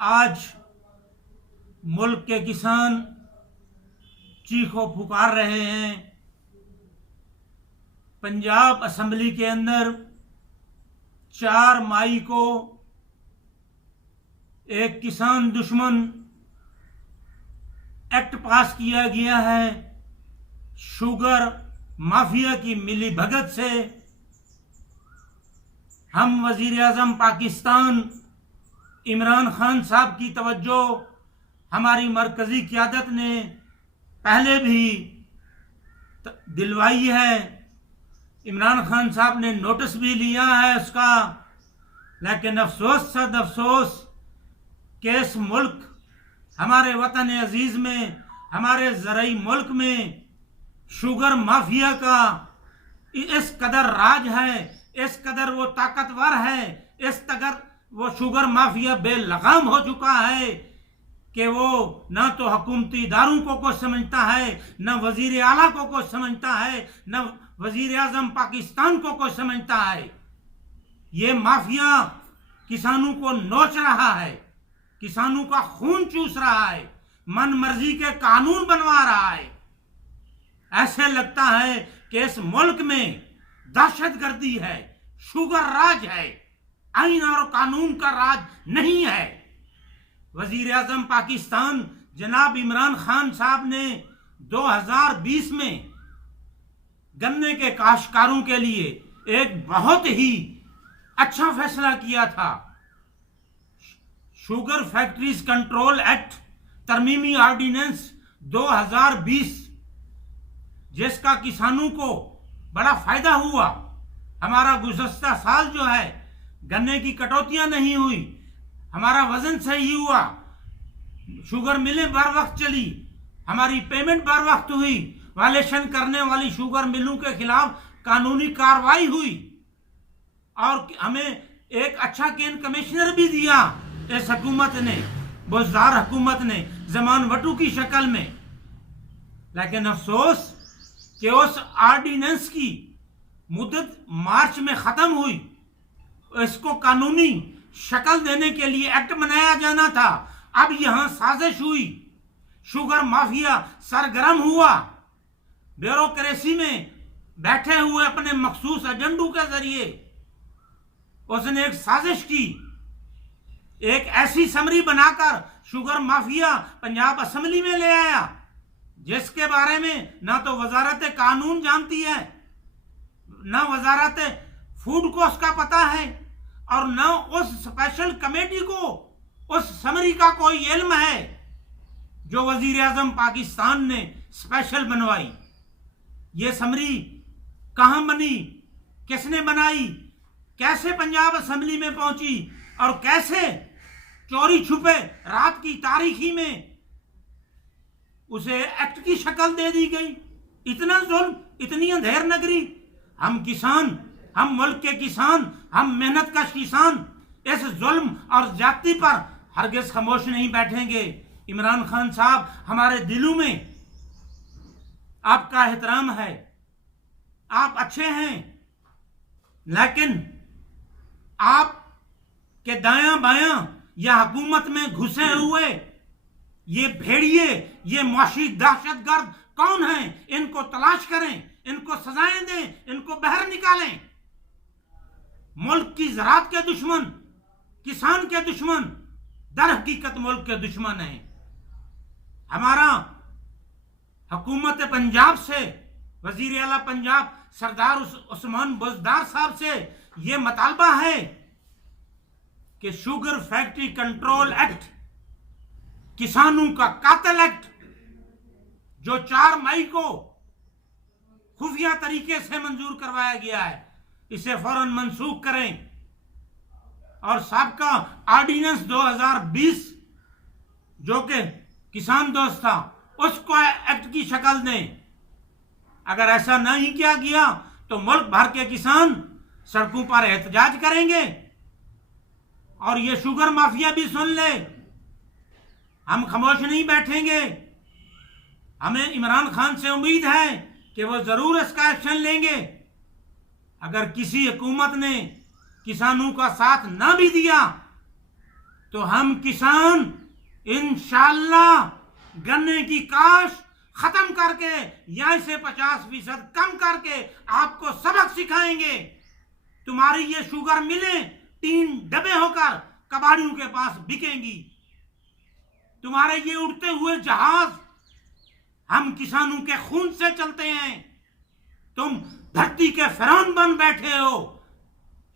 आज मुल्क के किसान चीखों पुकार रहे हैं। पंजाब असेंबली के अंदर 4 मई को एक किसान दुश्मन एक्ट पास किया गया है। शुगर माफिया की मिली भगत से हम वजीर आजम पाकिस्तान इमरान खान साहब की तवज्जो हमारी मरकजी क़यादत ने पहले भी दिलवाई है। इमरान खान साहब ने नोटिस भी लिया है उसका, लेकिन अफसोस सद अफसोस कि इस मुल्क हमारे वतन अजीज में, हमारे ज़रई मुल्क में शुगर माफिया का इस कदर राज है, इस कदर वो ताकतवर है, इस कदर वो शुगर माफिया बेलगाम हो चुका है कि वो ना तो हुकूमती इदारों को कुछ समझता है, न वजीर आला को कुछ समझता है, न वजीर आजम पाकिस्तान को कुछ समझता है। ये माफिया किसानों को नोच रहा है, किसानों का खून चूस रहा है, मन मर्जी के कानून बनवा रहा है। ऐसे लगता है कि इस मुल्क में दहशतगर्दी है, शुगर राज है, आईन और कानून का राज नहीं है। वजीर आजम पाकिस्तान जनाब इमरान खान साहब ने 2020 में गन्ने के काश्तकारों के लिए एक बहुत ही अच्छा फैसला किया था। शुगर फैक्ट्रीज कंट्रोल एक्ट तरमीमी ऑर्डिनेंस 2020, जिसका किसानों को बड़ा फायदा हुआ। हमारा गुज़श्ता साल जो है गन्ने की कटौतियां नहीं हुई, हमारा वजन सही हुआ, शुगर मिलें बर वक्त चली, हमारी पेमेंट बर वक्त हुई, वायलेशन करने वाली शुगर मिलों के खिलाफ कानूनी कार्रवाई हुई और हमें एक अच्छा केन कमिश्नर भी दिया इस हुकूमत ने, बुज़दार हुकूमत ने, जमान वटू की शक्ल में। लेकिन अफसोस कि उस ऑर्डिनेंस की मुद्दत मार्च में खत्म हुई। इसको कानूनी शक्ल देने के लिए एक्ट बनाया जाना था। अब यहां साजिश हुई, शुगर माफिया सरगर्म हुआ, ब्यूरोक्रेसी में बैठे हुए अपने मखसूस एजेंडों के जरिए उसने एक साजिश की, एक ऐसी समरी बनाकर शुगर माफिया पंजाब असेंबली में ले आया जिसके बारे में ना तो वजारत कानून जानती है, ना वजारत फूड को उसका पता है, और ना उस स्पेशल कमेटी को उस समरी का कोई इल्म है जो वजीर आजम पाकिस्तान ने स्पेशल बनवाई। ये समरी कहां बनी, किसने बनाई, कैसे पंजाब असेंबली में पहुंची और कैसे चोरी छुपे रात की तारीखी में उसे एक्ट की शक्ल दे दी गई। इतना जुल्म, इतनी अंधेर नगरी। हम किसान, हम मुल्क के किसान, हम मेहनत कश किसान इस जुल्म और ज्यादती पर हरगिज खामोश नहीं बैठेंगे। इमरान खान साहब, हमारे दिलों में आपका एहतराम है, आप अच्छे हैं, लेकिन आप के दायां बायां या हुकूमत में घुसे हुए ये भेड़िए, ये मुआशी दहशतगर्द कौन हैं? इनको तलाश करें, इनको सजाएं दें, इनको बाहर निकालें। मुल्क की ज़राअत के दुश्मन, किसान के दुश्मन दर हकीकत मुल्क के दुश्मन हैं। हमारा हुकूमत पंजाब से, वजीर आला पंजाब सरदार उस्मान बुज़दार साहब से ये मुतालबा है कि शुगर फैक्ट्री कंट्रोल एक्ट, किसानों का कातिल एक्ट, जो 4 मई को खुफिया तरीके से मंजूर करवाया गया है, इसे फौरन मंसूख करें और साबका ऑर्डिनेंस 2020 जो कि किसान दोस्त था उसको एक्ट की शक्ल दें। अगर ऐसा नहीं किया गया तो मुल्क भर के किसान सड़कों पर एहतजाज करेंगे और ये शुगर माफिया भी सुन ले। हम खामोश नहीं बैठेंगे। हमें इमरान खान से उम्मीद है कि वो जरूर इसका एक्शन लेंगे। अगर किसी हुकूमत ने किसानों का साथ ना भी दिया तो हम किसान इंशाअल्लाह गन्ने की काश खत्म करके यहाँ से 50% कम करके आपको सबक सिखाएंगे। तुम्हारी ये शुगर मिलें 3 डब्बे होकर कबाड़ियों के पास बिकेंगी। तुम्हारे ये उड़ते हुए जहाज हम किसानों के खून से चलते हैं। तुम धरती के फिरौन बन बैठे हो।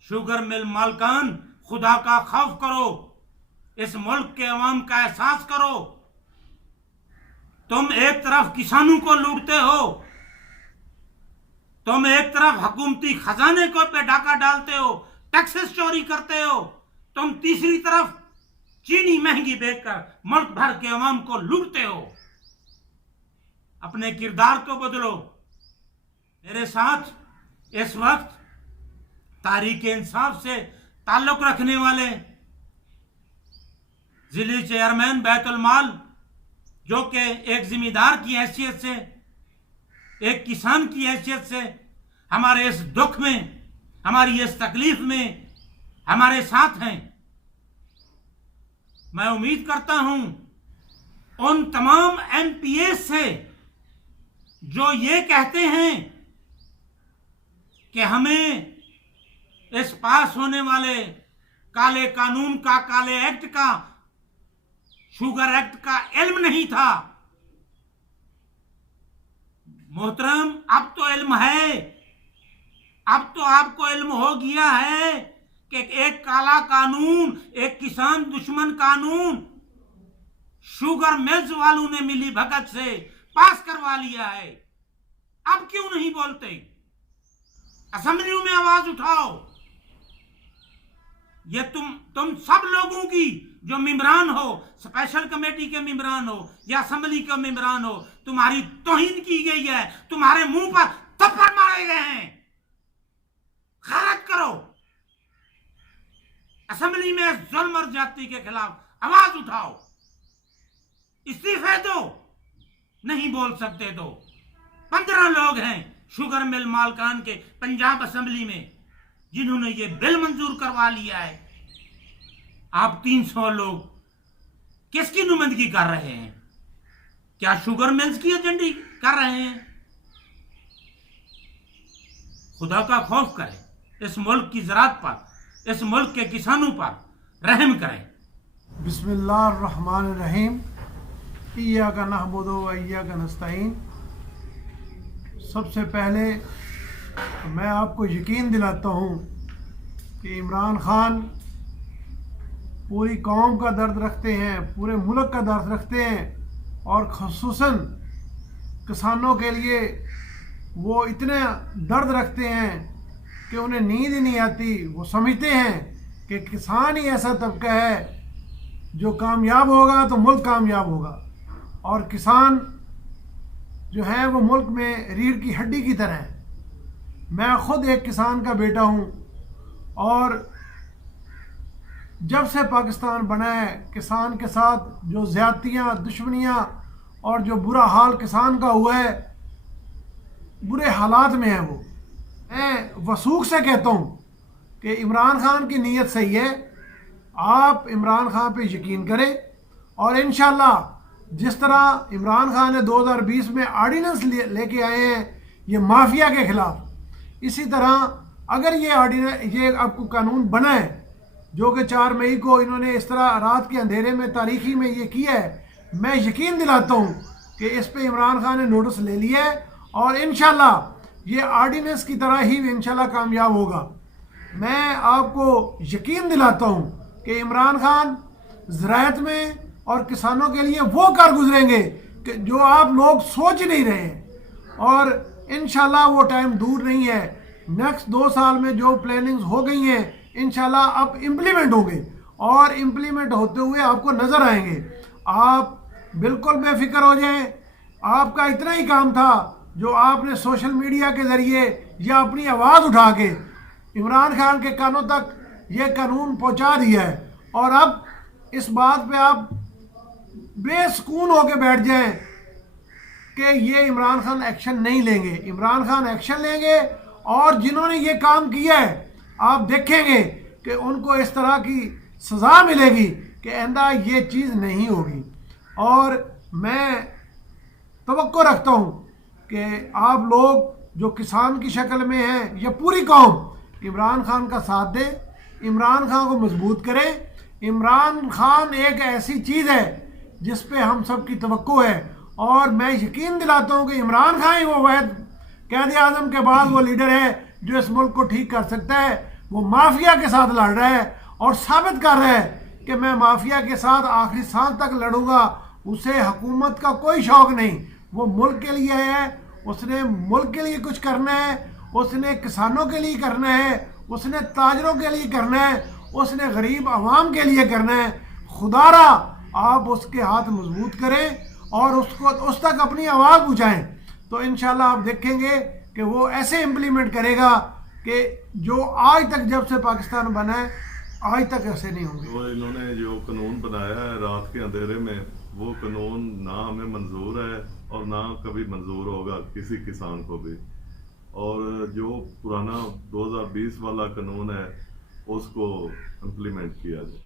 शुगर मिल मालकान, खुदा का खौफ करो, इस मुल्क के अवाम का एहसास करो। तुम एक तरफ किसानों को लूटते हो, तुम एक तरफ हुकूमती खजाने को पे डाका डालते हो, टैक्सेस चोरी करते हो, तुम तीसरी तरफ चीनी महंगी बेचकर मुल्क भर के अवाम को लूटते हो। अपने किरदार को बदलो। मेरे साथ इस वक्त तारीख इंसाफ से ताल्लुक रखने वाले जिले चेयरमैन बैतुल माल, जो कि एक जिम्मेदार की हैसियत से, एक किसान की हैसियत से हमारे इस दुख में, हमारी इस तकलीफ में हमारे साथ हैं। मैं उम्मीद करता हूं उन तमाम एमपीए से जो ये कहते हैं कि हमें इस पास होने वाले काले कानून का, काले एक्ट का, शुगर एक्ट का इल्म नहीं था। मोहतरम, अब तो इल्म है। अब तो आपको इल्म हो गया है कि एक काला कानून, एक किसान दुश्मन कानून शुगर मिल्स वालों ने मिली भगत से पास करवा लिया है। अब क्यों नहीं बोलते? असेंबलियों में आवाज उठाओ। ये तुम सब लोगों की जो मेंबरान हो, स्पेशल कमेटी के मेंबरान हो या असेंबली के मेंबरान हो, तुम्हारी तौहीन की गई है, तुम्हारे मुंह पर थप्पड़ मारे गए हैं। खैरत करो, असेंबली में जुल्म और जाति के खिलाफ आवाज उठाओ, इस्तीफे दो। नहीं बोल सकते तो 15 लोग हैं शुगर मिल मालकान के पंजाब असेंबली में जिन्होंने ये बिल मंजूर करवा लिया है। आप 300 लोग किसकी नुमाइंदगी कर रहे हैं? क्या शुगर मिल्स की एजेंडी कर रहे हैं? खुदा का खौफ करें, इस मुल्क की ज़राअत पर, इस मुल्क के किसानों पर रहम करें। बिस्मिल्लाहिर्रहमानिर्रहीम। इय्याका नअबुदु व इय्याका नस्तईन। सबसे पहले मैं आपको यकीन दिलाता हूँ कि इमरान खान पूरी कौम का दर्द रखते हैं, पूरे मुल्क का दर्द रखते हैं और ख़ुसूसन किसानों के लिए वो इतने दर्द रखते हैं कि उन्हें नींद ही नहीं आती। वो समझते हैं कि किसान ही ऐसा तबका है जो कामयाब होगा तो मुल्क कामयाब होगा, और किसान जो है वो मुल्क में रीढ़ की हड्डी की तरह है। मैं ख़ुद एक किसान का बेटा हूँ और जब से पाकिस्तान बना है किसान के साथ जो ज़्यादतियाँ, दुश्मनियाँ और जो बुरा हाल किसान का हुआ है, बुरे हालात में है वो। मैं वसूख से कहता हूँ कि इमरान खान की नीयत सही है। आप इमरान खान पे यकीन करें और इंशाल्लाह जिस तरह इमरान खान ने 2020 में ऑर्डिनेंस लेके आए हैं ये माफिया के ख़िलाफ़, इसी तरह अगर ये आपको कानून बना है जो कि 4 मई को इन्होंने इस तरह रात के अंधेरे में तारीखी में ये किया है, मैं यकीन दिलाता हूँ कि इस पे इमरान खान ने नोटिस ले लिया है और इंशाल्लाह ये ऑर्डिनेंस की तरह ही इंशाल्लाह कामयाब होगा। मैं आपको यकीन दिलाता हूँ कि इमरान खान ज़राअत में और किसानों के लिए वो कर गुजरेंगे कि जो आप लोग सोच ही नहीं रहे हैं, और इंशाल्लाह वो टाइम दूर नहीं है। नेक्स्ट 2 साल में जो प्लानिंग्स हो गई हैं इंशाल्लाह अब इम्प्लीमेंट होंगे और इम्प्लीमेंट होते हुए आपको नज़र आएंगे। आप बिल्कुल बेफिक्र हो जाएं। आपका इतना ही काम था जो आपने सोशल मीडिया के ज़रिए या अपनी आवाज़ उठा के इमरान खान के कानों तक ये कानून पहुंचा दिया है, और अब इस बात पे आप बेसुकून होकर बैठ जाएं कि ये इमरान खान एक्शन नहीं लेंगे। इमरान खान एक्शन लेंगे और जिन्होंने ये काम किया है आप देखेंगे कि उनको इस तरह की सज़ा मिलेगी कि आइंदा ये चीज़ नहीं होगी। और मैं तवक्को रखता हूँ कि आप लोग जो किसान की शक्ल में हैं या पूरी कौम इमरान खान का साथ दे, इमरान खान को मजबूत करें। इमरान खान एक ऐसी चीज़ है जिस पे हम सब की तवक्को है, और मैं यकीन दिलाता हूँ कि इमरान खान ही वो वाहिद कैद आज़म के बाद वो लीडर है जो इस मुल्क को ठीक कर सकता है। वो माफिया के साथ लड़ रहा है और साबित कर रहा है कि मैं माफिया के साथ आखिरी सांस तक लड़ूंगा। उसे हुकूमत का कोई शौक नहीं, वो मुल्क के लिए है, उसने मुल्क के लिए कुछ करना है, उसने किसानों के लिए करना है, उसने ताजरों के लिए करना है, उसने गरीब आवाम के लिए करना है। खुदारा आप उसके हाथ मजबूत करें और उसको उस तक अपनी आवाज़ पहुँचाएँ, तो इंशाल्लाह आप देखेंगे कि वो ऐसे इम्प्लीमेंट करेगा कि जो आज तक जब से पाकिस्तान बना है आज तक ऐसे नहीं होंगे। तो इन्होंने जो कानून बनाया है रात के अंधेरे में, वो कानून ना हमें मंजूर है और ना कभी मंजूर होगा किसी किसान को भी। और जो पुराना 2020 वाला कानून है उसको इम्प्लीमेंट किया जाए।